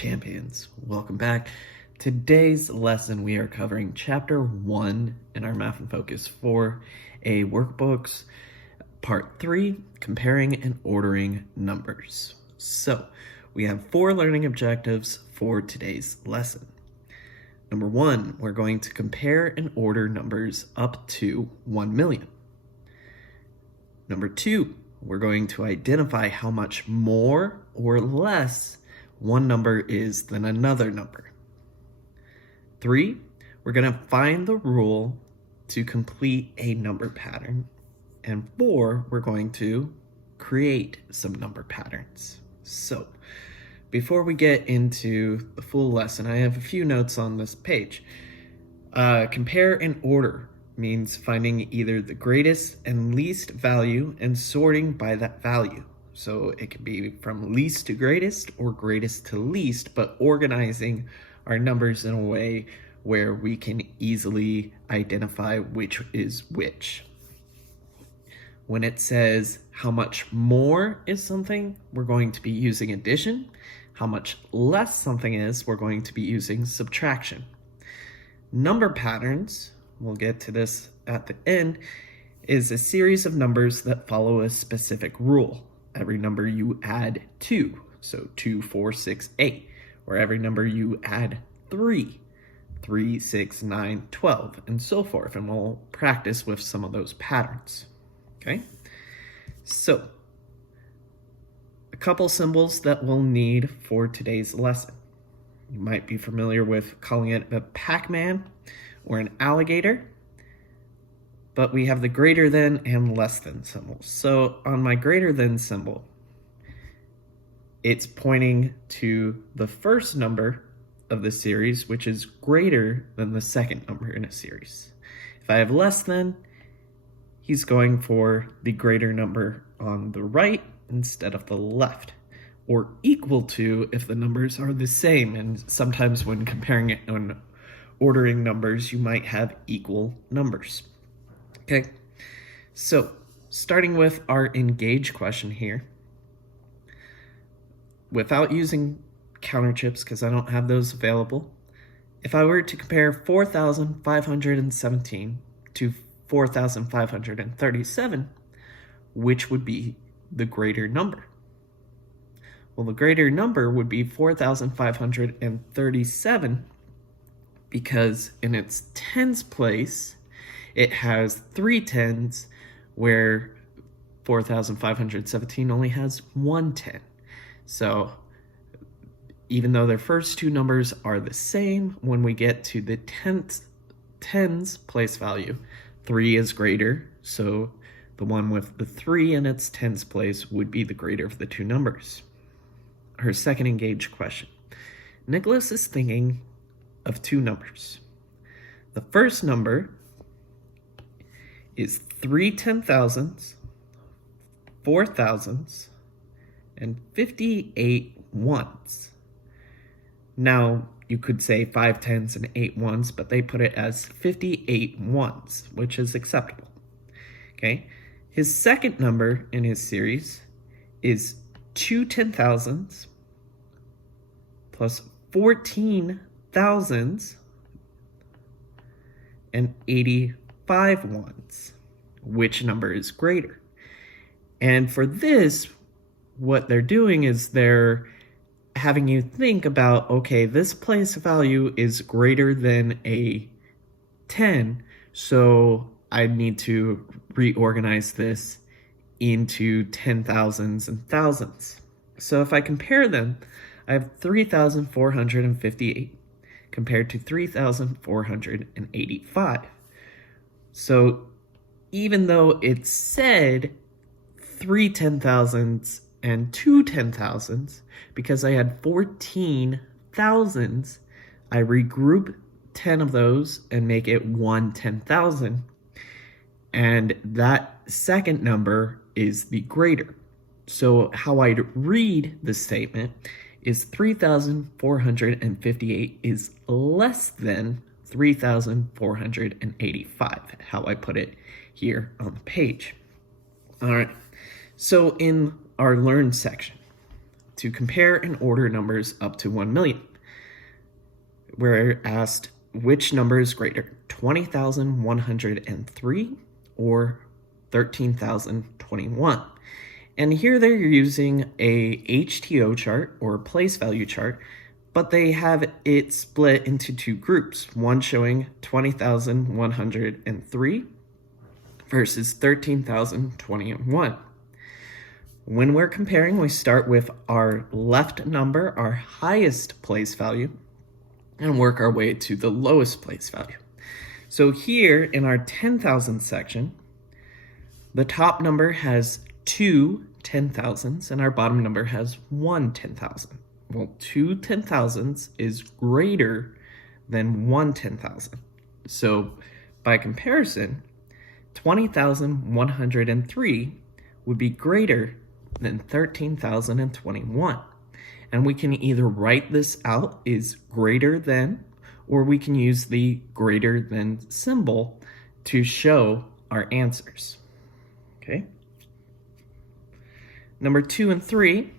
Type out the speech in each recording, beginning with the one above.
champions, welcome back. Today's lesson we are covering chapter 1 in our Math and Focus 4A workbooks, part 3, comparing and ordering numbers. So we have 4 learning objectives for today's lesson. Number 1, we're going to compare and order numbers up to 1 million. Number 2, we're going to identify how much more or less one number is than another number. 3, we're going to find the rule to complete a number pattern. And 4, we're going to create some number patterns. So, before we get into the full lesson, I have a few notes on this page. Compare and order means finding either the greatest and least value and sorting by that value. So it can be from least to greatest or greatest to least, but organizing our numbers in a way where we can easily identify which is which. When it says how much more is something, we're going to be using addition. How much less something is, we're going to be using subtraction. Number patterns, we'll get to this at the end, is a series of numbers that follow a specific rule. Every number you add 2, so 2, 4, 6, 8, or every number you add 3, 3, 6, 9, 12, and so forth, and we'll practice with some of those patterns, okay? So, a couple symbols that we'll need for today's lesson. You might be familiar with calling it a Pac-Man or an alligator, but we have the greater than and less than symbols. So on my greater than symbol, it's pointing to the first number of the series, which is greater than the second number in a series. If I have less than, he's going for the greater number on the right instead of the left, or equal to if the numbers are the same. And sometimes when comparing it and ordering numbers, you might have equal numbers. Okay, so starting with our engage question here, without using counter chips because I don't have those available, if I were to compare 4,517 to 4,537, which would be the greater number? Well, the greater number would be 4,537 because in its tens place, it has 3 tens, where 4,517 only has 1 10. So even though their first two numbers are the same, when we get to the tens place value, 3 is greater. So the one with the 3 in its tens place would be the greater of the two numbers. Her second engaged question. Nicholas is thinking of 2 numbers. The first number is 3 10,000s, 4 thousands, and 58 ones. Now, you could say 5 tens and 8 ones, but they put it as 58 ones, which is acceptable. Okay. His second number in his series is 2 10,000s plus 14 thousands and 85 ones. Which number is greater? And for this, what they're doing is they're having you think about, okay, this place value is greater than a 10, so I need to reorganize this into 10,000s and thousands. So if I compare them, I have 3,458 compared to 3,485. So even though it said 3 10,000s and 2 10,000s, because I had 14 thousands, I regroup 10 of those and make it 1 10,000. And that second number is the greater. So how I'd read the statement is 3,458 is less than 3,485, how I put it here on the page. All right, so in our learn section, to compare and order numbers up to 1 million. We're asked which number is greater, 20,103 or 13,021. And here they're using a HTO chart or place value chart, but they have it split into two groups, one showing 20,103 versus 13,021. When we're comparing, we start with our left number, our highest place value, and work our way to the lowest place value. So here in our 10,000 section, the top number has two 10,000s and our bottom number has one 10,000. Well, two 10,000s is greater than one 10,000. So by comparison, 20,103 would be greater than 13,021. And we can either write this out as greater than, or we can use the greater than symbol to show our answers. Okay. Number 2 and 3,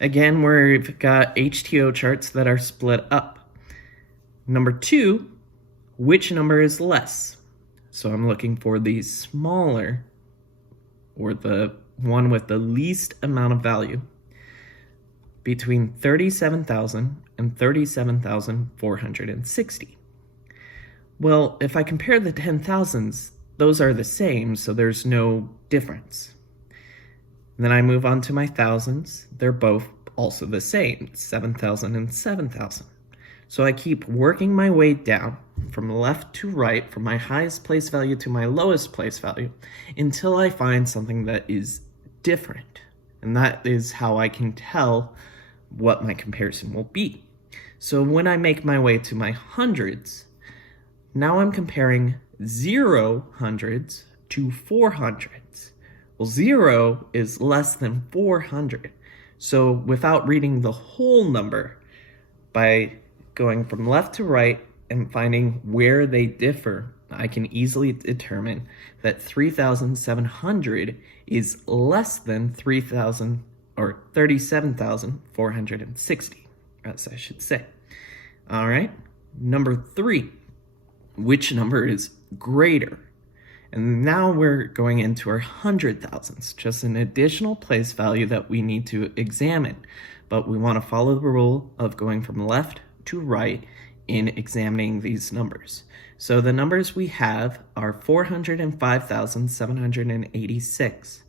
again, we've got HTO charts that are split up. Number 2, which number is less? So I'm looking for the smaller, or the one with the least amount of value, between 37,000 and 37,460. Well, if I compare the 10,000s, those are the same, so there's no difference. Then I move on to my thousands. They're both also the same, 7,000 and 7,000. So I keep working my way down from left to right, from my highest place value to my lowest place value, until I find something that is different. And that is how I can tell what my comparison will be. So when I make my way to my hundreds, now I'm comparing 0 hundreds to 400s. Well, 0 is less than 400. So without reading the whole number, by going from left to right and finding where they differ, I can easily determine that 3,700 is less than 3,000 or 37,460, as I should say. All right, number 3, which number is greater? And now we're going into our 100,000s, just an additional place value that we need to examine. But we want to follow the rule of going from left to right in examining these numbers. So the numbers we have are 405,786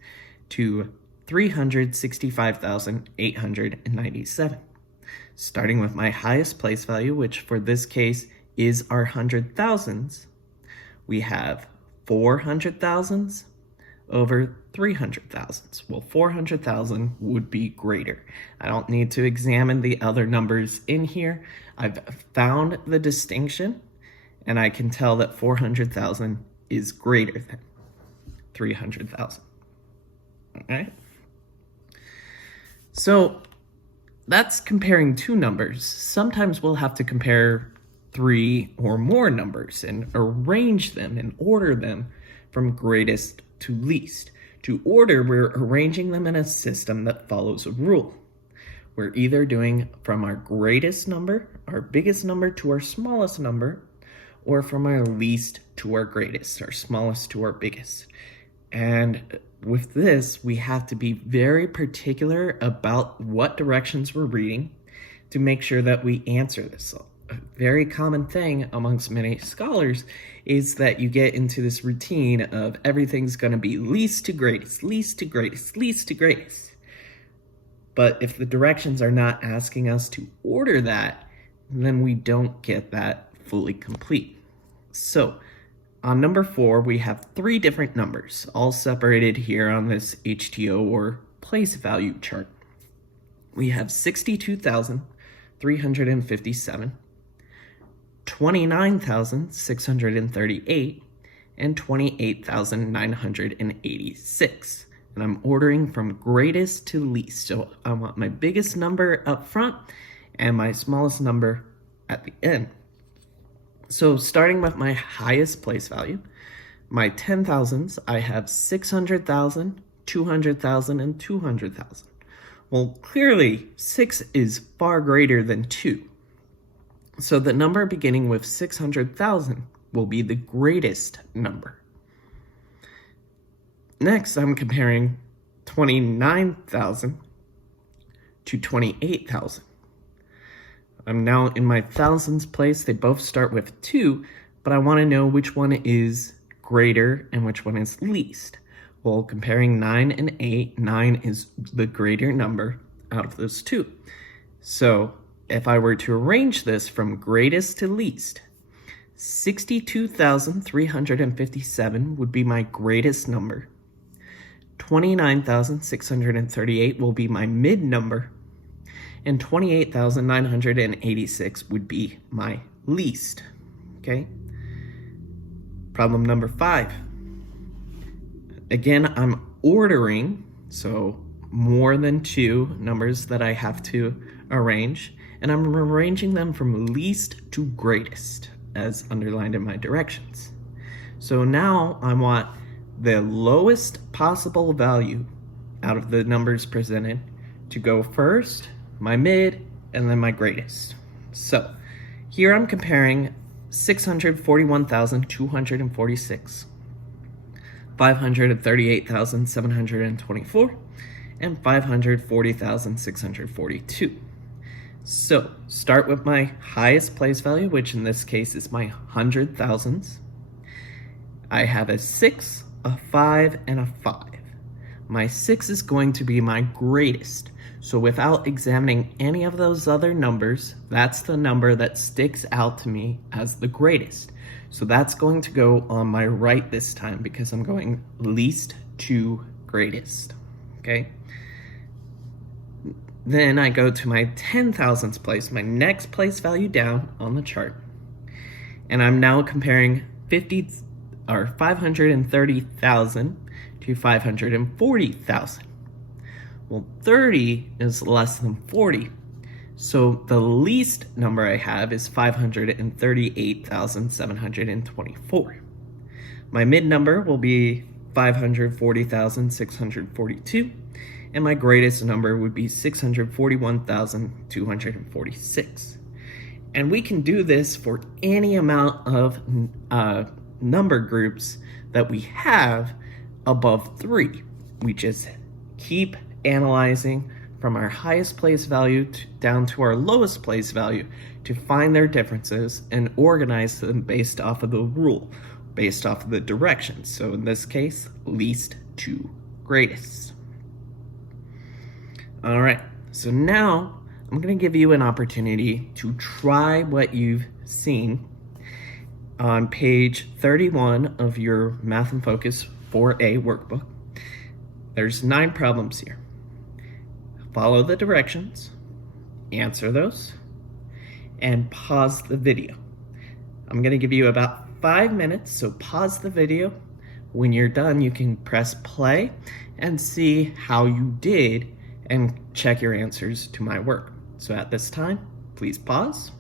to 365,897. Starting with my highest place value, which for this case is our 100,000s, we have 400,000s over 300,000s. Well, 400,000 would be greater. I don't need to examine the other numbers in here. I've found the distinction, and I can tell that 400,000 is greater than 300,000. All right? So that's comparing two numbers. Sometimes we'll have to compare 3 or more numbers and arrange them and order them from greatest to least. To order, we're arranging them in a system that follows a rule. We're either doing from our greatest number, our biggest number, to our smallest number, or from our least to our greatest, our smallest to our biggest. And with this, we have to be very particular about what directions we're reading to make sure that we answer this. A very common thing amongst many scholars is that you get into this routine of everything's going to be least to greatest, least to greatest, least to greatest. But if the directions are not asking us to order that, then we don't get that fully complete. So on number 4, we have 3 different numbers, all separated here on this HTO or place value chart. We have 62,357, 29,638, and 28,986. And I'm ordering from greatest to least. So I want my biggest number up front and my smallest number at the end. So starting with my highest place value, my 10,000s, I have 600,000, 200,000, and 200,000. Well, clearly 6 is far greater than 2. So the number beginning with 600,000 will be the greatest number. Next, I'm comparing 29,000 to 28,000. I'm now in my thousands place. They both start with 2, but I want to know which one is greater and which one is least. Well, comparing 9 and 8, 9 is the greater number out of those two. So if I were to arrange this from greatest to least, 62,357 would be my greatest number. 29,638 will be my mid number. And 28,986 would be my least. Okay? Problem number 5. Again, I'm ordering, so more than 2 numbers that I have to arrange, and I'm arranging them from least to greatest, as underlined in my directions. So now I want the lowest possible value out of the numbers presented to go first, my mid, and then my greatest. So here I'm comparing 641,246, 538,724, and 540,642. So start with my highest place value, which in this case is my 100,000s. I have a 6, a 5, and a 5. My 6 is going to be my greatest. So without examining any of those other numbers, that's the number that sticks out to me as the greatest. So that's going to go on my right this time because I'm going least to greatest, okay? Then I go to my 10,000th place, my next place value down on the chart. And I'm now comparing 530,000 to 540,000. Well, 30 is less than 40. So the least number I have is 538,724. My mid number will be 540,642, and my greatest number would be 641,246. And we can do this for any amount of number groups that we have above 3. We just keep analyzing from our highest place value down to our lowest place value to find their differences and organize them based off of the rule, based off of the directions. So in this case, least to greatest. All right, so now I'm going to give you an opportunity to try what you've seen on page 31 of your Math and Focus 4A workbook. There's 9 problems here. Follow the directions, answer those, and pause the video. I'm going to give you about 5 minutes, so pause the video. When you're done, you can press play and see how you did and check your answers to my work. So at this time, please pause.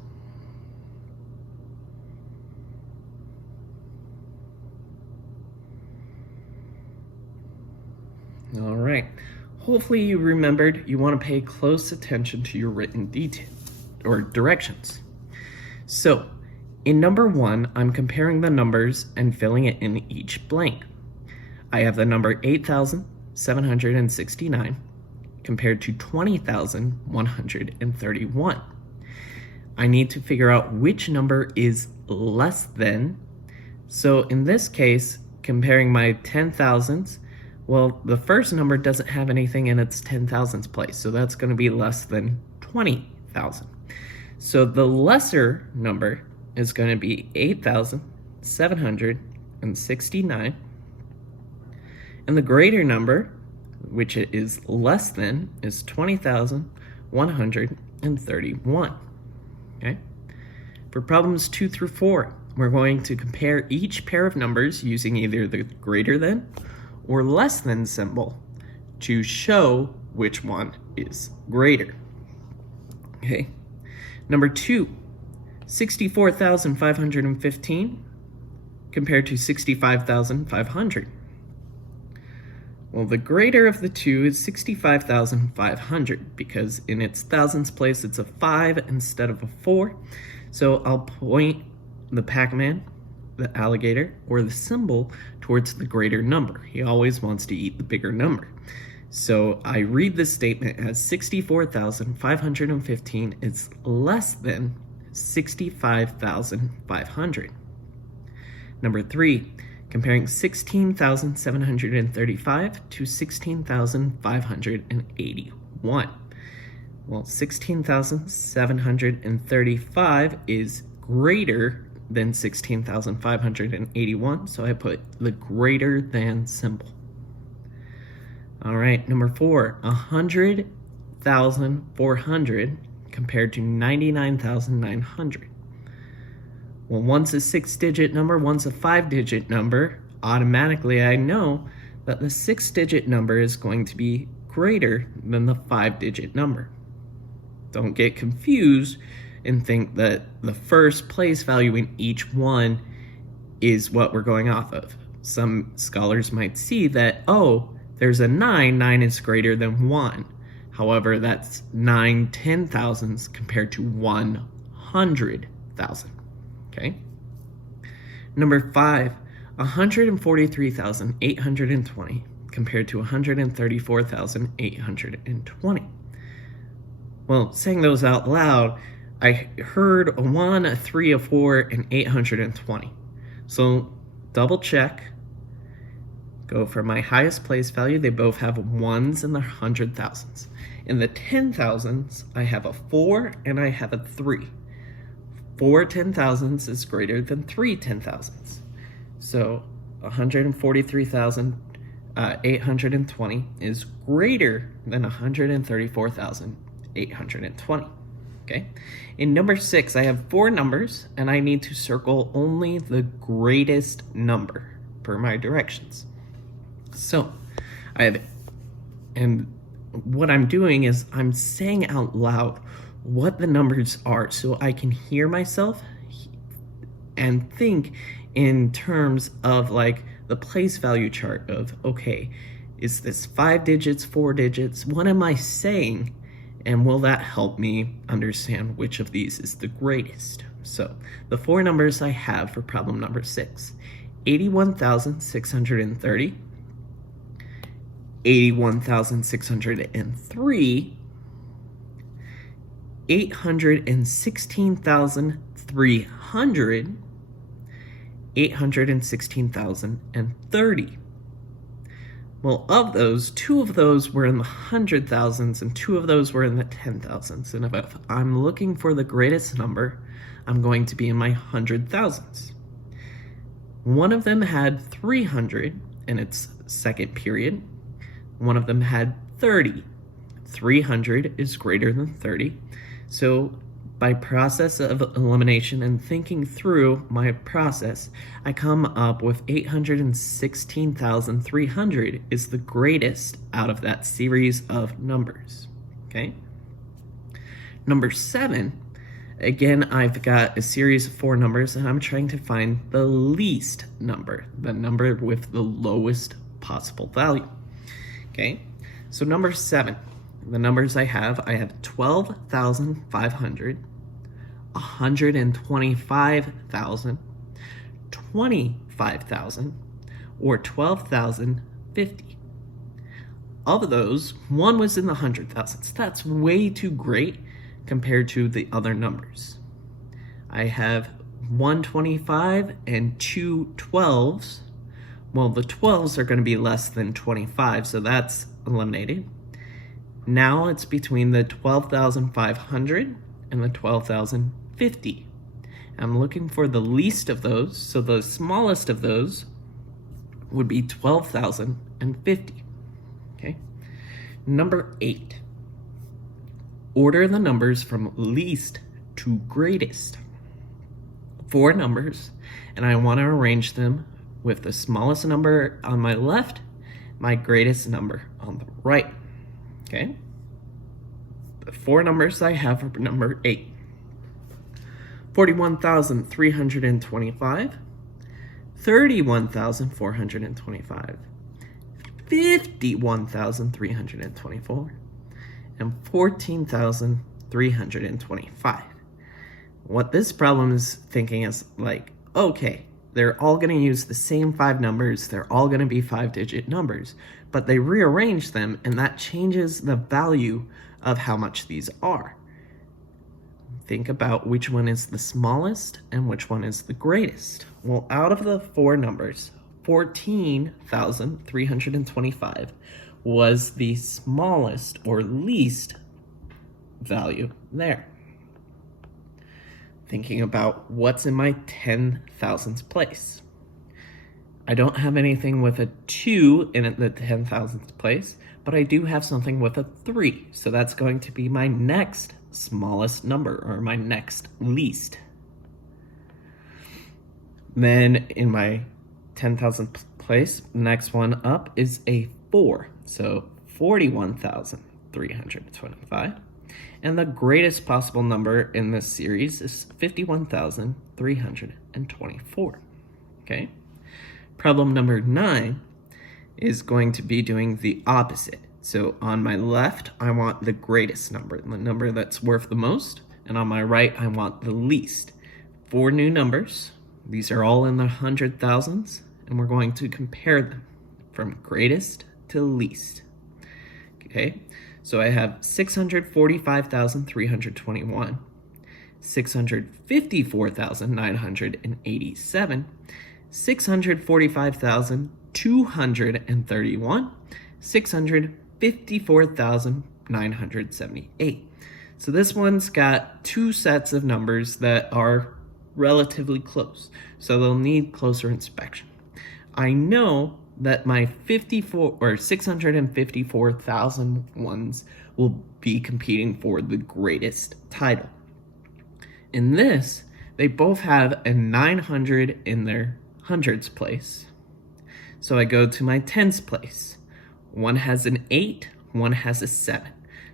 All right. Hopefully you remembered you want to pay close attention to your written detail or directions. So in number 1, I'm comparing the numbers and filling it in each blank. I have the number 8,769 compared to 20,131. I need to figure out which number is less than. So in this case, comparing my 10,000s, well, the first number doesn't have anything in its 10,000th place, so that's going to be less than 20,000. So the lesser number is going to be 8,769, and the greater number, which it is less than, is 20,131. Okay? For problems 2 through 4, we're going to compare each pair of numbers using either the greater than or less than symbol to show which one is greater. Okay. Number 2, 64,515 compared to 65,500. Well, the greater of the two is 65,500 because in its thousands place it's a 5 instead of a 4. So I'll point the Pac-Man, the alligator, or the symbol towards the greater number. He always wants to eat the bigger number. So I read this statement as 64,515 is less than 65,500. Number 3, comparing 16,735 to 16,581. Well, 16,735 is greater than 16,581, so I put the greater than symbol. All right, number 4, 100,400 compared to 99,900. Well, one's a 6-digit number, one's a 5-digit number. Automatically, I know that the 6-digit number is going to be greater than the 5-digit number. Don't get confused and think that the first place value in each one is what we're going off of. Some scholars might see that, oh, there's a 9, 9 is greater than 1. However, that's 9 10,000s compared to 100,000. Okay. Number 5, 143,820 compared to 134,820. Well, saying those out loud, I heard a 1, a 3, a 4, and 820. So double check. Go for my highest place value. They both have 1s in the 100,000s. In the 10,000s, I have a 4 and I have a 3. 4 10,000s is greater than 3 10,000s. So 143,820 is greater than 134,820. Okay. In number 6, I have 4 numbers and I need to circle only the greatest number per my directions. So I have, and what I'm doing is I'm saying out loud what the numbers are so I can hear myself and think in terms of like the place value chart of, okay, is this 5 digits, 4 digits? What am I saying? And will that help me understand which of these is the greatest? So the 4 numbers I have for problem number 6, 81,630, 81,603, 816,300, 816,030. Well, of those, 2 of those were in the 100,000s and 2 of those were in the 10,000s. And if I'm looking for the greatest number, I'm going to be in my 100,000s. One of them had 300 in its second period. One of them had 30. 300 is greater than 30. So by process of elimination and thinking through my process, I come up with 816,300 is the greatest out of that series of numbers. Okay. Number 7, again, I've got a series of 4 numbers and I'm trying to find the least number, the number with the lowest possible value. Okay. So number 7, the numbers I have 12,500, 125,000, 25,000, or 12,050. Of those, 1 was in the 100,000s. That's way too great compared to the other numbers. I have 125 and 2 12s. Well, the 12s are going to be less than 25, so that's eliminated. Now it's between the 12,500 and the 12,050. I'm looking for the least of those, so the smallest of those would be 12,050. Okay. Number 8. Order the numbers from least to greatest. 4 numbers, and I want to arrange them with the smallest number on my left, my greatest number on the right. Okay. The 4 numbers I have are number 8. 41,325, 31,425, 51,324, and 14,325. What this problem is thinking is like, okay, they're all going to use the same 5 numbers, they're all going to be 5-digit numbers, but they rearrange them and that changes the value of how much these are. Think about which one is the smallest and which one is the greatest. Well, out of the 4 numbers, 14,325 was the smallest or least value there. Thinking about what's in my 10,000th place. I don't have anything with a 2 in the 10,000th place, but I do have something with a 3. So that's going to be my next smallest number, or my next least. Then in my 10,000th place, next one up is a 4. So 41,325. And the greatest possible number in this series is 51,324. Okay? Problem number 9 is going to be doing the opposite. So on my left, I want the greatest number, the number that's worth the most. And on my right, I want the least. 4 new numbers. These are all in the 100,000s. And we're going to compare them from greatest to least. Okay? So I have 645,321, 654,987, 645,231, 654,978. So this one's got 2 sets of numbers that are relatively close, so they'll need closer inspection. I know that my 654,000 ones will be competing for the greatest title. In this, they both have a 900 in their hundreds place. So I go to my tens place. One has an 8, one has a 7.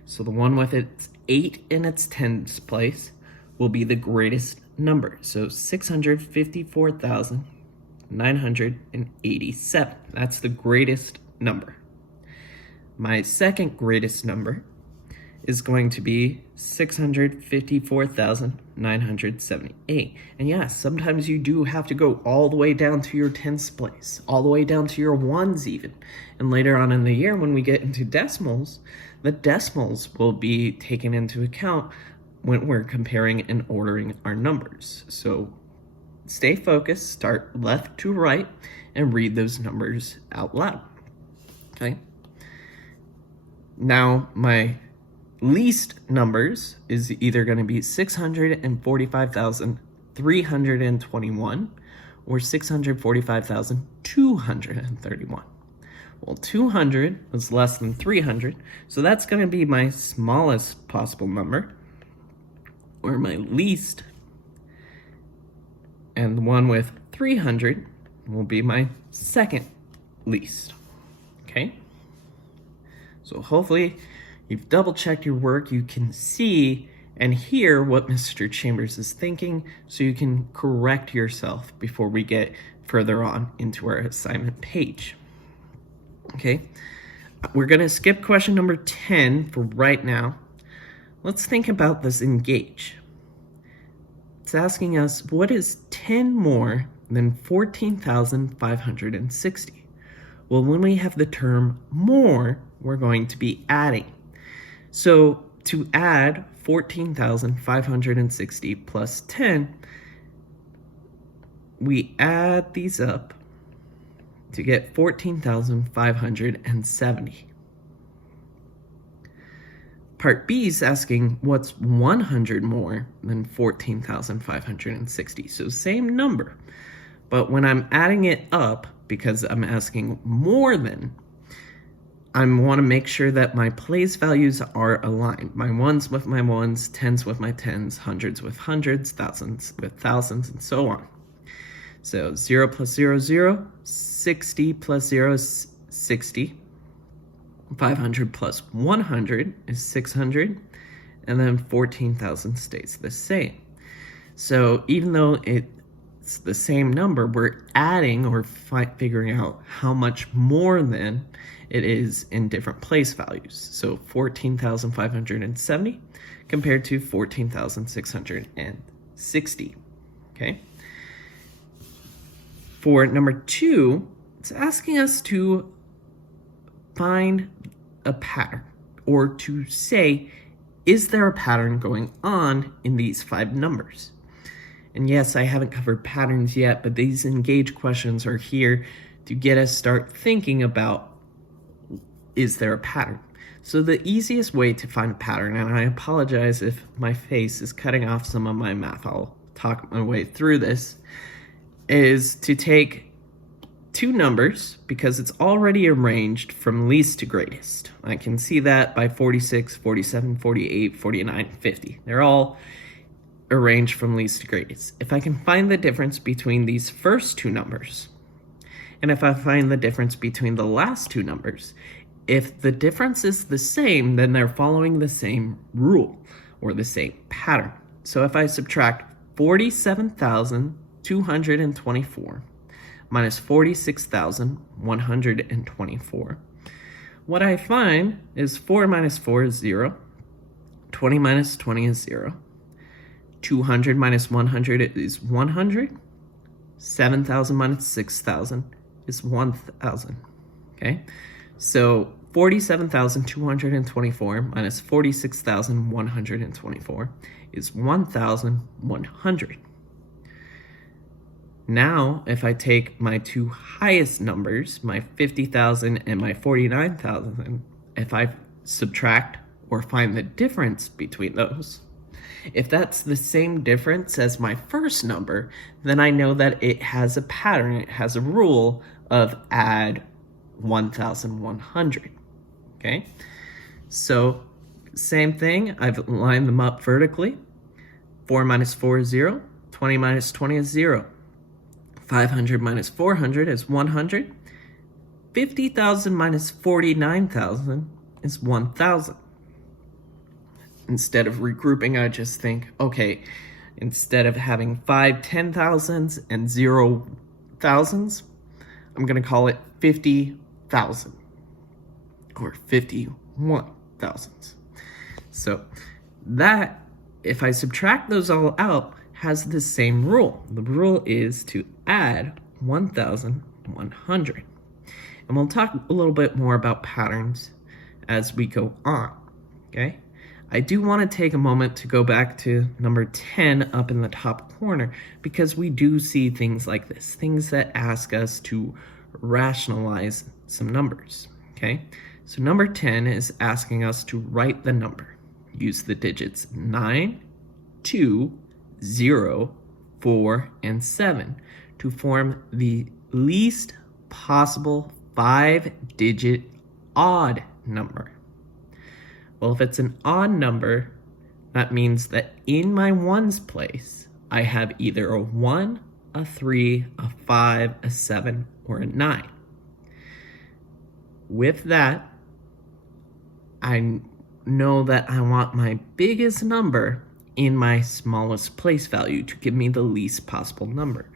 So the one with its 8 in its tens place will be the greatest number. So 654,987. That's the greatest number. My second greatest number is going to be 654,978. And yeah, sometimes you do have to go all the way down to your tens place, all the way down to your ones even. And later on in the year, when we get into decimals, the decimals will be taken into account when we're comparing and ordering our numbers. So stay focused, start left to right, and read those numbers out loud. Okay? Now, my least numbers is either going to be 645,321 or 645,231. Well, 200 is less than 300, so that's going to be my smallest possible number, or my least, and the one with 300 will be my second least. Okay? So hopefully you've double-checked your work, you can see and hear what Mr. Chambers is thinking, so you can correct yourself before we get further on into our assignment page. Okay, we're going to skip question number 10 for right now. Let's think about this engage. It's asking us, what is 10 more than 14,560? Well, when we have the term more, we're going to be adding. So to add 14,560 plus 10, we add these up to get 14,570. Part B is asking what's 100 more than 14,560. So same number, but when I'm adding it up, because I'm asking more than, I want to make sure that my place values are aligned. My ones with my ones, tens with my tens, hundreds with hundreds, thousands with thousands, and so on. So 0 plus 0 is 0, 60 plus 0 is 60, 500 plus 100 is 600, and then 14,000 stays the same. So even though it's the same number, we're adding or figuring out how much more than, it is in different place values. So 14,570 compared to 14,660, okay? For number 2, it's asking us to find a pattern, or to say, is there a pattern going on in these 5 numbers? And yes, I haven't covered patterns yet, but these engage questions are here to get us start thinking about, is there a pattern? So the easiest way to find a pattern, and I apologize if my face is cutting off some of my math, I'll talk my way through this, is to take 2 numbers, because it's already arranged from least to greatest. I can see that by 46, 47, 48, 49, 50. They're all arranged from least to greatest. If I can find the difference between these first 2 numbers, and if I find the difference between the last 2 numbers, if the difference is the same, then they're following the same rule, or the same pattern. So if I subtract 47,224 minus 46,124, what I find is 4 minus 4 is 0, 20 minus 20 is 0, 200 minus 100 is 100, 7,000 minus 6,000 is 1,000, okay? So 47,224 minus 46,124 is 1,100. Now, if I take my 2 highest numbers, my 50,000 and my 49,000, if I subtract or find the difference between those, if that's the same difference as my first number, then I know that it has a pattern, it has a rule of add 1,100, okay? So, same thing, I've lined them up vertically. 4 minus 4 is 0, 20 minus 20 is 0. 500 minus 400 is 100. 50,000 minus 49,000 is 1,000. Instead of regrouping, I just think, okay, instead of having 5 10,000s and 0 thousands, I'm going to call it 50,000 or 51,000. So that, if I subtract those all out, has the same rule. The rule is to add 1,100. And we'll talk a little bit more about patterns as we go on, okay? I do want to take a moment to go back to number 10 up in the top corner, because we do see things like this, things that ask us to rationalize some numbers, okay? So number 10 is asking us to write the number. Use the digits 9, 2, 0, 4, and 7 to form the least possible 5-digit odd number. Well, if it's an odd number, that means that in my ones place, I have either a 1, a 3, a 5, a 7, or a 9. With that, I know that I want my biggest number in my smallest place value to give me the least possible number.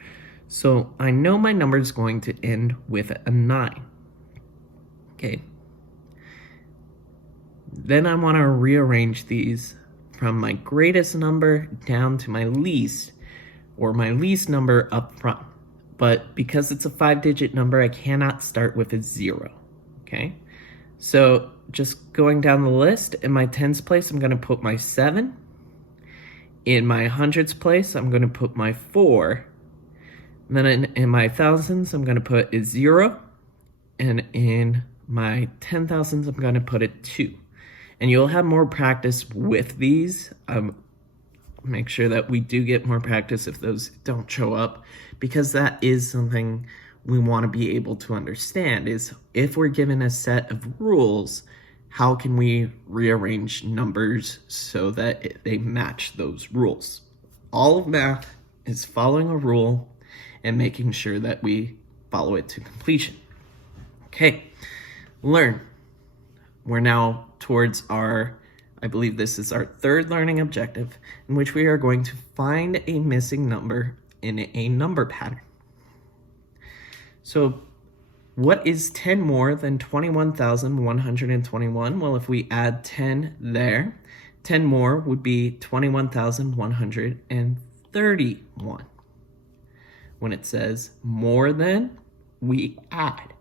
So I know my number is going to end with a 9. Okay. Then I want to rearrange these from my greatest number down to my least, or my least number up front. But because it's a 5-digit number, I cannot start with a 0. Okay. So just going down the list, in my tens place, I'm going to put my 7. In my hundreds place, I'm going to put my 4. And then in my thousands, I'm going to put a 0. And in my 10,000s, I'm going to put a 2. And you'll have more practice with these. Make sure that we do get more practice if those don't show up, because that is something we want to be able to understand, is if we're given a set of rules, how can we rearrange numbers so that they match those rules? All of math is following a rule and making sure that we follow it to completion. Okay, learn. We're now towards our, I believe this is our 3rd learning objective, in which we are going to find a missing number in a number pattern. So What is 10 more than 21,121? Well, if we add 10 there, 10 more would be 21,131. When it says more than, we add.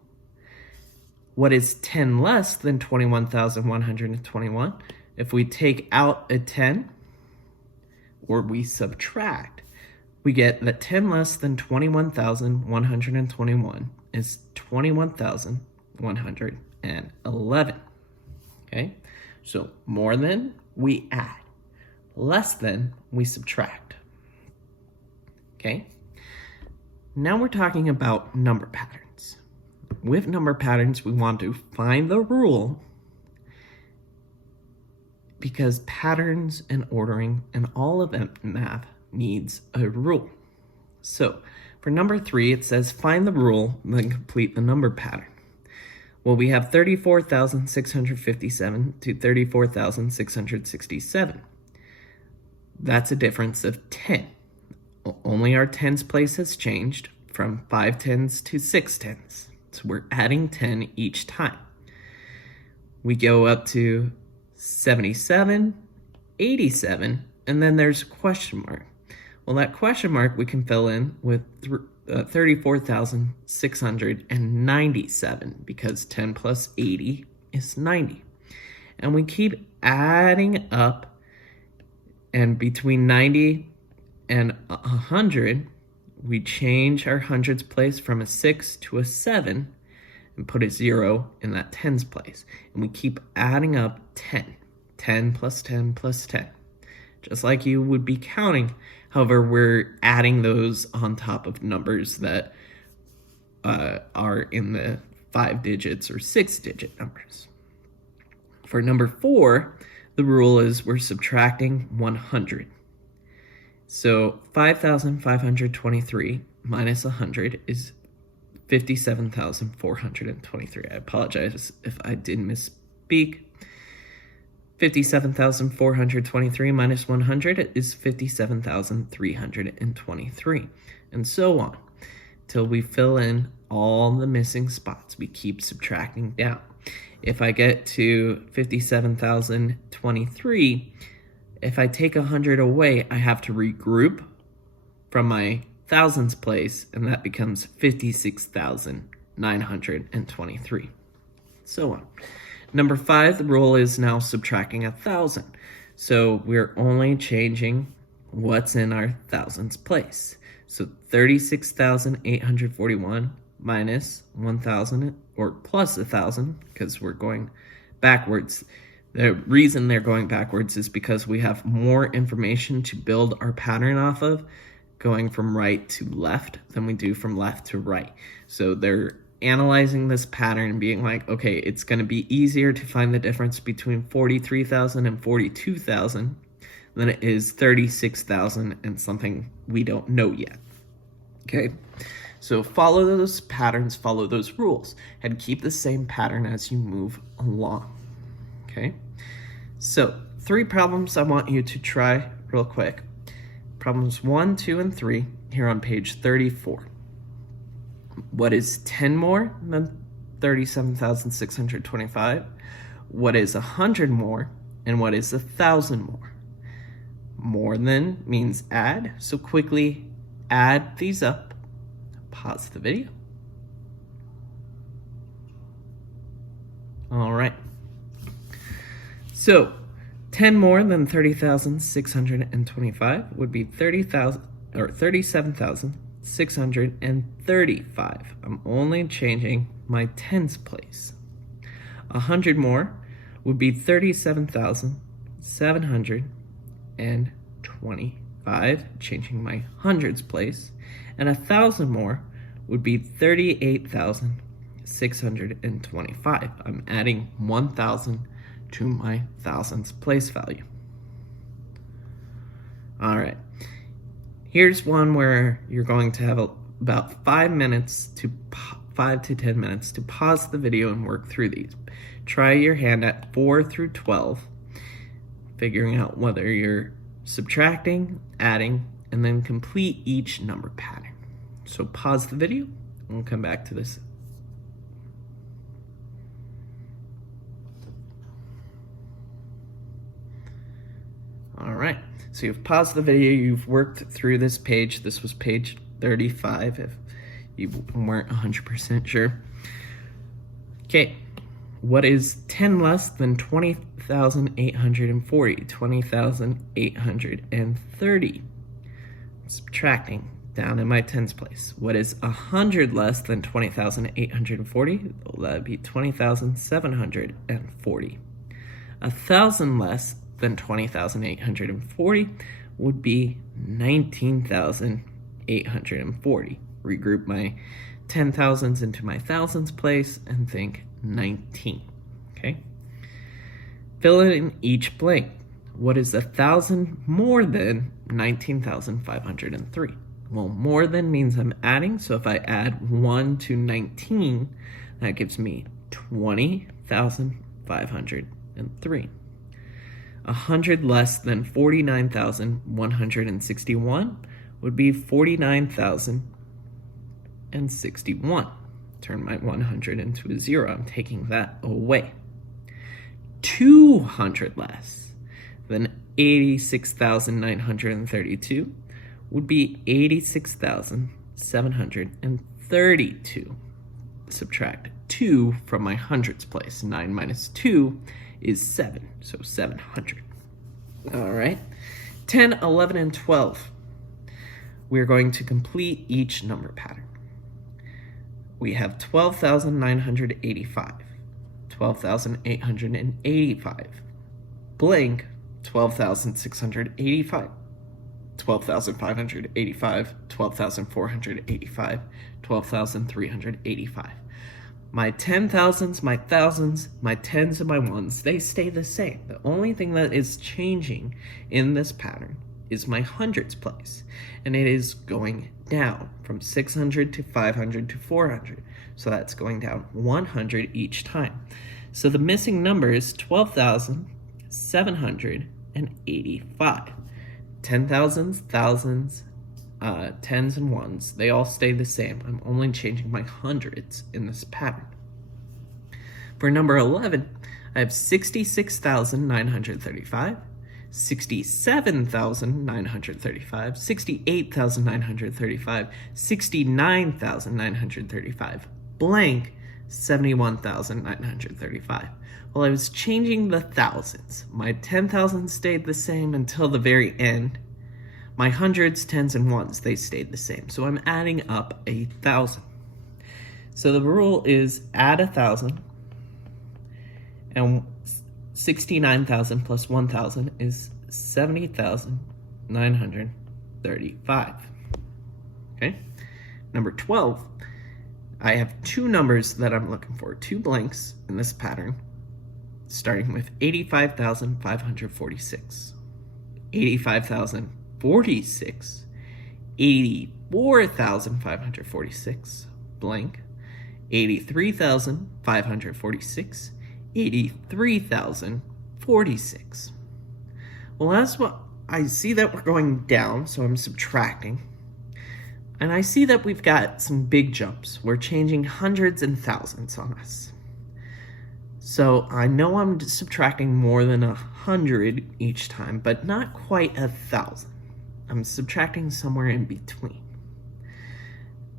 What is 10 less than 21,121? If we take out a 10 or we subtract, we get that 10 less than 21,121 is 21,111. Okay, so more than, we add. Less than, we subtract. Okay, now we're talking about number patterns. With number patterns, we want to find the rule because patterns and ordering and all of math needs a rule. So for number 3, it says find the rule, then complete the number pattern. Well, we have 34,657 to 34,667. That's a difference of 10. Only our tens place has changed from 5 tens to 6 tens. So we're adding 10 each time. We go up to 77, 87, and then there's a question mark. Well, that question mark we can fill in with 34,697 because 10 plus 80 is 90. And we keep adding up, and between 90 and 100, we change our hundreds place from a 6 to a 7 and put a 0 in that tens place. And we keep adding up 10. 10 plus 10 plus 10. Just like you would be counting. However, we're adding those on top of numbers that are in the 5 digits or 6-digit numbers. For number 4, the rule is we're subtracting 100. So 5,523 minus 100 is 57,423. I apologize if I did misspeak. 57,423 minus 100 is 57,323, and so on, till we fill in all the missing spots. We keep subtracting down. If I get to 57,023, if I take 100 away, I have to regroup from my thousands place, and that becomes 56,923, so on. Number 5, the rule is now subtracting 1,000. So we're only changing what's in our thousands place. So 36,841 minus 1,000 or plus 1,000 because we're going backwards. The reason they're going backwards is because we have more information to build our pattern off of going from right to left than we do from left to right. So they're analyzing this pattern and being like, okay, it's going to be easier to find the difference between 43,000 and 42,000 than it is 36,000 and something we don't know yet. Okay, so follow those patterns, follow those rules, and keep the same pattern as you move along. Okay, so 3 problems I want you to try real quick. Problems 1, 2, and 3 here on page 34. What is 10 more than 37,625? What is 100 more? And what is 1,000 more? More than means add, so quickly add these up. Pause the video. All right. So 10 more than 30,625 would be 37,635. I'm only changing my tens place. 100 more would be 37,725, changing my hundreds place. And 1,000 more would be 38,625. I'm adding 1,000 to my thousands place value. All right. Here's one where you're going to have about 5 to 10 minutes to pause the video and work through these. Try your hand at 4 through 12, figuring out whether you're subtracting, adding, and then complete each number pattern. So pause the video and we'll come back to this All right, so you've paused the video, you've worked through this page. This was page 35 if you weren't 100% sure. Okay, what is 10 less than 20,840? 20,830. Subtracting down in my tens place. What is 100 less than 20,840? Well, that would be 20,740. 1,000 less than 20,840 would be 19,840. Regroup my 10,000s into my thousands place and think 19. Okay? Fill in each blank. What is 1,000 more than 19,503? Well, more than means I'm adding, so if I add 1 to 19, that gives me 20,503. 100 less than 49,161 would be 49,061. Turn my 100 into a 0. I'm taking that away. 200 less than 86,932 would be 86,732. Subtract 2 from my hundreds place. 9 minus 2 is 7, so 700. All right, 10, 11, and 12. We're going to complete each number pattern. We have 12,985, 12,885, blank, 12,685, 12,585, 12,485, 12,385. My 10,000s, my thousands, my tens, and my ones, they stay the same. The only thing that is changing in this pattern is my hundreds place, and it is going down from 600 to 500 to 400. So that's going down 100 each time. So the missing number is 12,785. 10,000s, thousands, tens, and ones, they all stay the same. I'm only changing my hundreds in this pattern. For number 11, I have 66,935, 67,935, 68,935, 69,935, blank, 71,935. Well, I was changing the thousands. My 10,000 stayed the same until the very end. My hundreds, tens, and ones, they stayed the same. So I'm adding up 1,000. So the rule is add 1,000, and 69,000 plus 1,000 is 70,935. Okay? Number 12, I have two numbers that I'm looking for, two blanks in this pattern, starting with 85,546, 85,046, 84,546, blank, 83,546, 83,046. Well, that's what I see, that we're going down, so I'm subtracting. And I see that we've got some big jumps. We're changing hundreds and thousands on us. So I know I'm subtracting more than 100 each time, but not quite 1,000. I'm subtracting somewhere in between.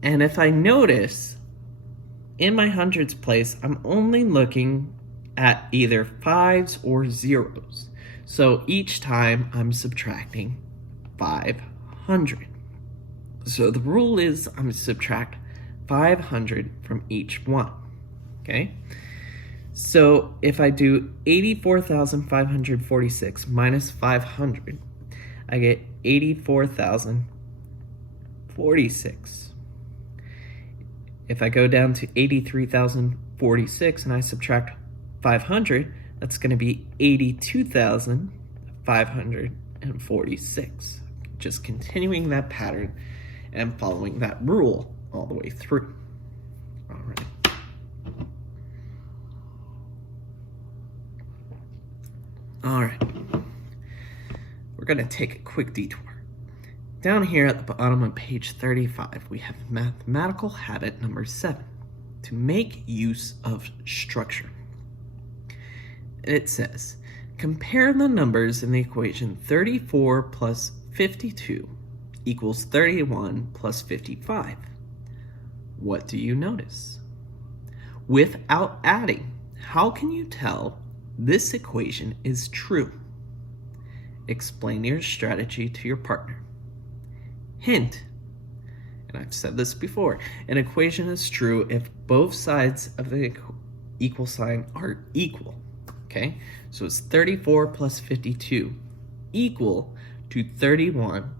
And if I notice, in my hundreds place, I'm only looking at either 5s or 0s. So each time I'm subtracting 500. So the rule is I'm going to subtract 500 from each one, okay? So if I do 84,546 minus 500, I get 84,046. If I go down to 83,046 and I subtract 500, that's going to be 82,546. Just continuing that pattern and following that rule all the way through. All right. All right. We're going to take a quick detour. Down here at the bottom of page 35, we have mathematical habit number 7, to make use of structure. It says, Compare the numbers in the equation 34 plus 52 equals 31 plus 55. What do you notice? Without adding, how can you tell this equation is true? Explain your strategy to your partner. Hint, and I've said this before, an equation is true if both sides of the equal sign are equal. Okay, so it's 34 plus 52 equal to 31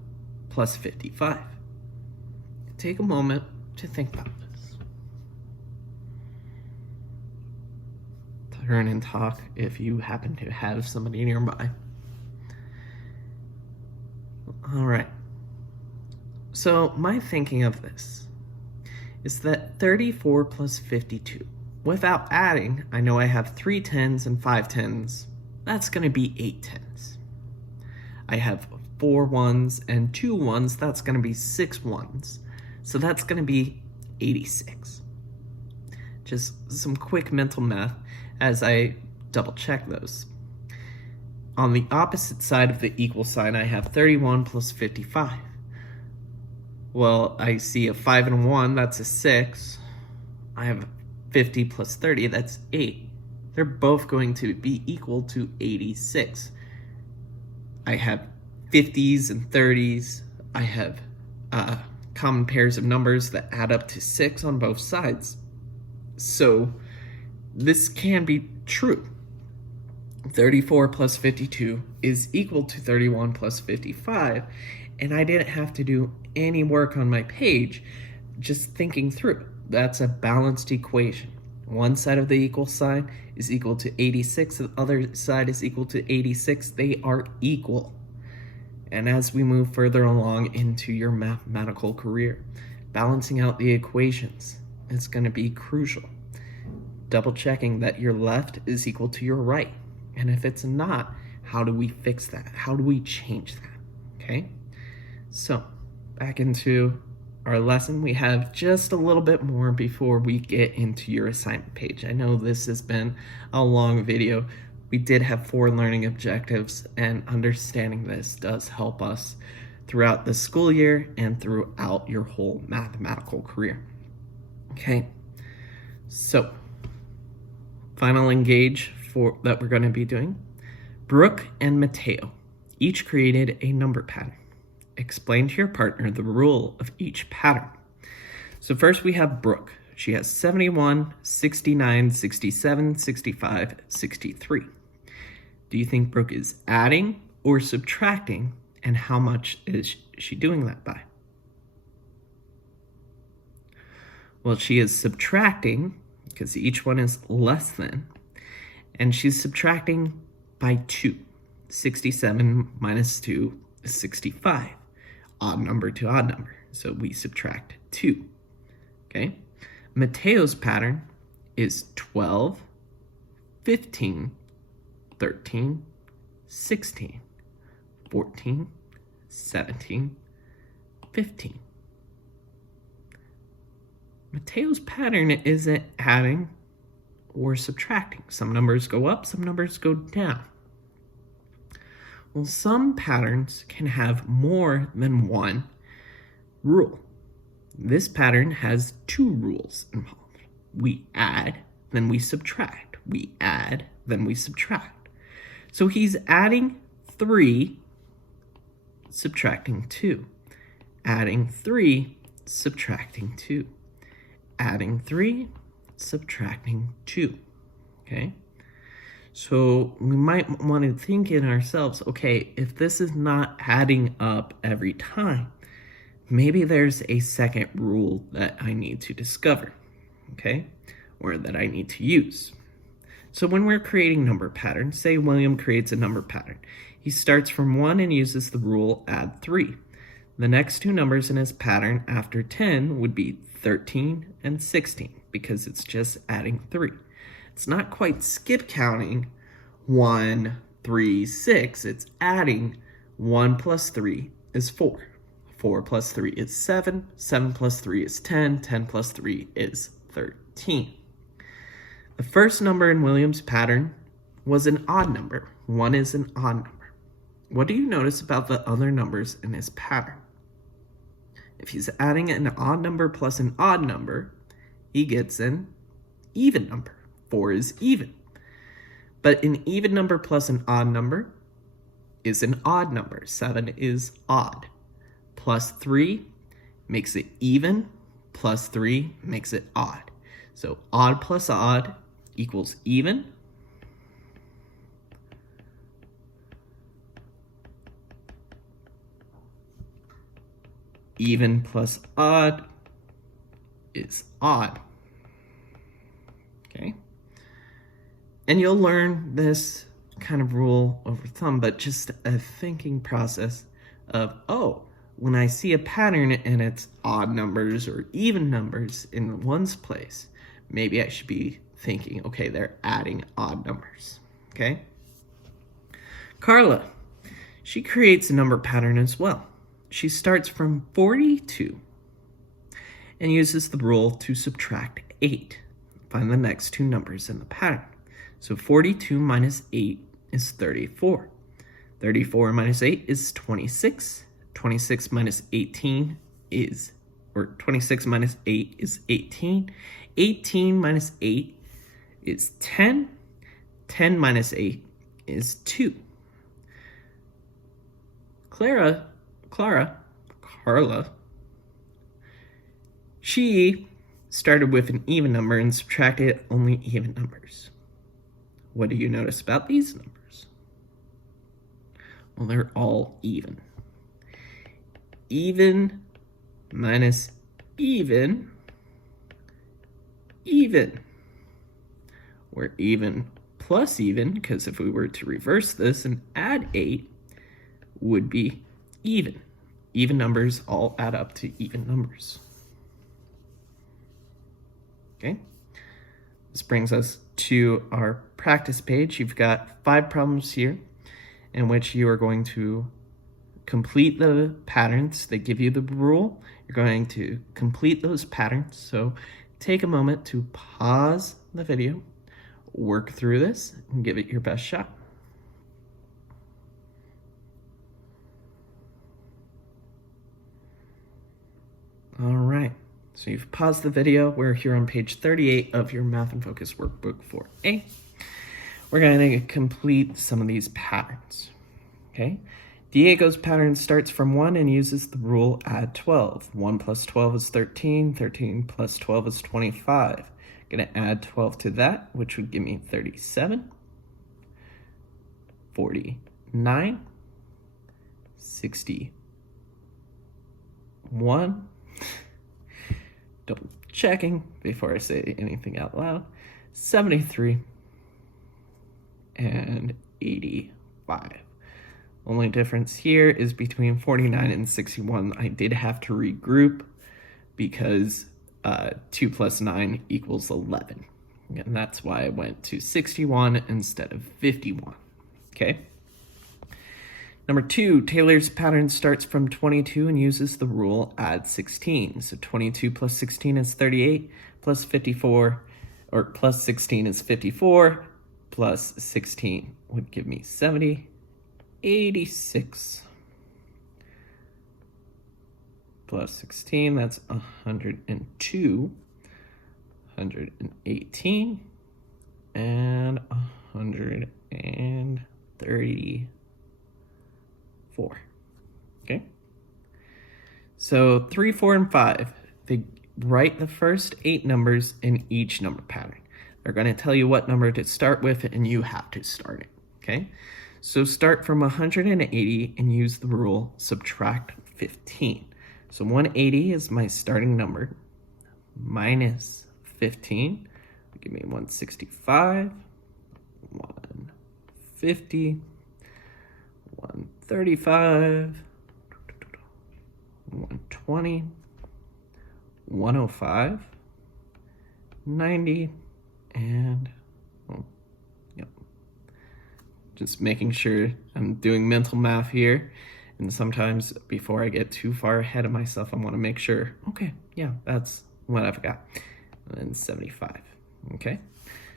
plus 55. Take a moment to think about this. Turn and talk if you happen to have somebody nearby. All right. So my thinking of this is that 34 plus 52, without adding, I know I have 3 10s and 5 10s. That's going to be 8 10s. I have 4 1s and 2 1s. That's going to be 6 1s. So that's going to be 86. Just some quick mental math as I double check those. On the opposite side of the equal sign, I have 31 plus 55. Well, I see a 5 and a 1, that's a 6. I have 50 plus 30, that's 8. They're both going to be equal to 86. I have 50s and 30s. I have common pairs of numbers that add up to 6 on both sides. So this can be true. 34 plus 52 is equal to 31 plus 55, and I didn't have to do any work on my page, just thinking through. That's a balanced equation. One side of the equal sign is equal to 86, the other side is equal to 86. They are equal. And as we move further along into your mathematical career, balancing out the equations is going to be crucial. Double checking that your left is equal to your right. And if it's not, how do we fix that? How do we change that? Okay? So, back into our lesson. We have just a little bit more before we get into your assignment page. I know this has been a long video. We did have 4 learning objectives, and understanding this does help us throughout the school year and throughout your whole mathematical career. Okay, so final engage that we're going to be doing. Brooke and Mateo each created a number pattern. Explain to your partner the rule of each pattern. So first we have Brooke. She has 71, 69, 67, 65, 63. Do you think Brooke is adding or subtracting, and how much is she doing that by? Well, she is subtracting because each one is less than, and she's subtracting by 2. 67 minus 2 is 65. Odd number to odd number, so we subtract 2. Okay? Mateo's pattern is 12, 15, 13, 16, 14, 17, 15. Mateo's pattern isn't adding or subtracting. Some numbers go up, some numbers go down. Well, some patterns can have more than one rule. This pattern has 2 rules involved. We add, then we subtract. We add, then we subtract. So he's adding 3, subtracting 2. Adding 3, subtracting 2. Adding 3, subtracting 2. Okay? So we might want to think in ourselves, okay, if this is not adding up every time, maybe there's a second rule that I need to discover, okay, or that I need to use. So when we're creating number patterns, say William creates a number pattern. He starts from 1 and uses the rule add 3. The next 2 numbers in his pattern after 10 would be 13 and 16 because it's just adding 3. It's not quite skip counting 1, 3, 6. It's adding 1 plus 3 is 4. 4 plus 3 is 7. 7 plus 3 is 10. 10 plus 3 is 13. The first number in William's pattern was an odd number. 1 is an odd number. What do you notice about the other numbers in his pattern? If he's adding an odd number plus an odd number, he gets an even number. 4 is even. But an even number plus an odd number is an odd number. 7 is odd. Plus 3 makes it even. Plus 3 makes it odd. So odd plus odd equals even. Even plus odd is odd. Okay? And you'll learn this kind of rule over thumb, but just a thinking process of, oh, when I see a pattern and it's odd numbers or even numbers in one's place, maybe I should be thinking, okay, they're adding odd numbers. Okay? Carla, she creates a number pattern as well. She starts from 42 and uses the rule to subtract 8. Find the next two numbers in the pattern. So 42 minus 8 is 34. 34 minus 8 is 26. 26 minus 18 is, or 26 minus 8 is 18. 18 minus 8 is 10. 10 minus 8 is 2. Carla, she started with an even number and subtracted only even numbers. What do you notice about these numbers? Well, they're all even. Even minus even, even. We're even plus even, because if we were to reverse this and add 8, would be even. Even numbers all add up to even numbers. Okay? This brings us to our practice page. You've got 5 problems here in which you are going to complete the patterns. They give you the rule. You're going to complete those patterns. So take a moment to pause the video, work through this, and give it your best shot. All right, so you've paused the video. We're here on page 38 of your Math and Focus workbook 4A. We're going to complete some of these patterns, okay? Diego's pattern starts from 1 and uses the rule add 12. 1 plus 12 is 13. 13 plus 12 is 25. I'm going to add 12 to that, which would give me 37, 49, 61, double checking before I say anything out loud, 73, and 85. Only difference here is between 49 and 61. I did have to regroup because 2 plus 9 equals 11. And that's why I went to 61 instead of 51. Okay? Number 2, Taylor's pattern starts from 22 and uses the rule add 16. So 22 plus 16 is 38, plus 54, or plus 16 is 54, plus 16 would give me 70, 86, plus 16, that's 102, 118, and 134. Okay? So 3, 4, and 5, they write the first 8 numbers in each number pattern. They're going to tell you what number to start with, and you have to start it. Okay? So start from 180 and use the rule subtract 15. So 180 is my starting number, minus 15, give me 165, 150, 135, 120, 105, 90, and just making sure I'm doing mental math here. And sometimes before I get too far ahead of myself, I want to make sure, okay, yeah, that's what I've got. And then 75, okay?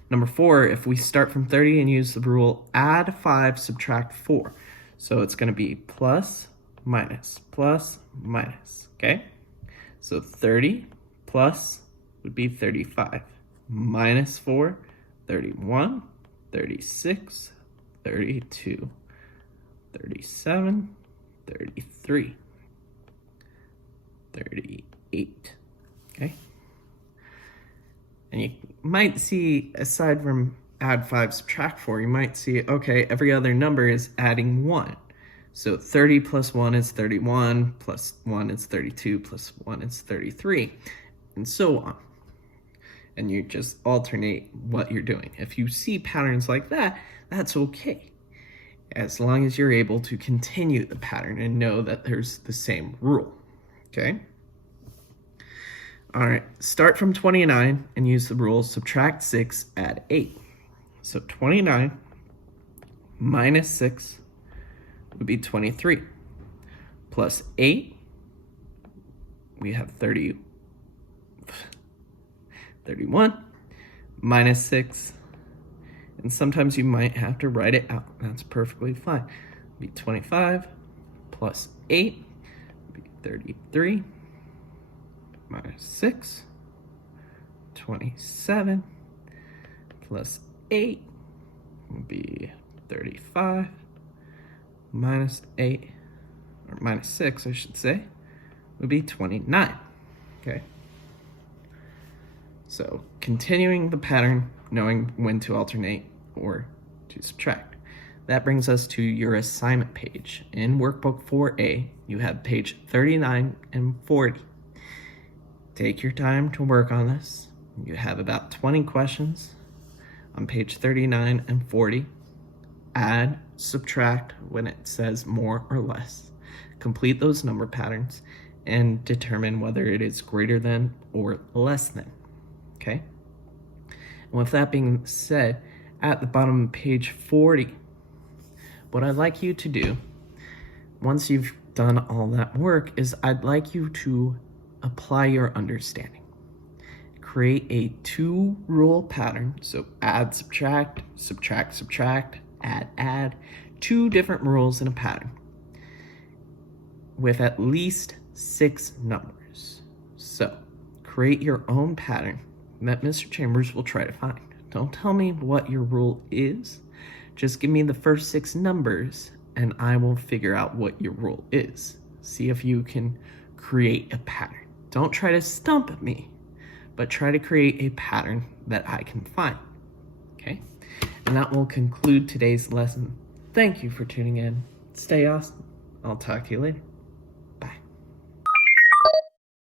Number 4, if we start from 30 and use the rule add 5, subtract 4. So it's going to be plus, minus, okay? So 30 plus would be 35, minus 4, 31, 36, 32, 37, 33, 38, okay? And you might see, aside from add 5, subtract 4, you might see, okay, every other number is adding 1. So 30 plus 1 is 31, plus 1 is 32, plus 1 is 33, and so on. And you just alternate what you're doing. If you see patterns like that, that's okay, as long as you're able to continue the pattern and know that there's the same rule, okay? All right, start from 29 and use the rule subtract 6, add 8. So 29 minus 6 would be 23. Plus 8, we have 31. Minus 6, and sometimes you might have to write it out. That's perfectly fine. It'd be 25 plus 8 would be 33. Minus 6, 27, plus 8 would be 35, minus 8, or minus 6, I should say, would be 29, okay? So continuing the pattern, knowing when to alternate or to subtract. That brings us to your assignment page. In workbook 4A, you have page 39 and 40. Take your time to work on this. You have about 20 questions on page 39 and 40. Add, subtract when it says more or less. Complete those number patterns and determine whether it is greater than or less than, okay? And with that being said, at the bottom of page 40, what I'd like you to do, once you've done all that work, is I'd like you to apply your understanding. Create a 2-rule pattern. So add, subtract, subtract, subtract, add. 2 different rules in a pattern with at least 6 numbers. So create your own pattern that Mr. Chambers will try to find. Don't tell me what your rule is. Just give me the first 6 numbers and I will figure out what your rule is. See if you can create a pattern. Don't try to stump me, but try to create a pattern that I can find, okay? And that will conclude today's lesson. Thank you for tuning in. Stay awesome. I'll talk to you later.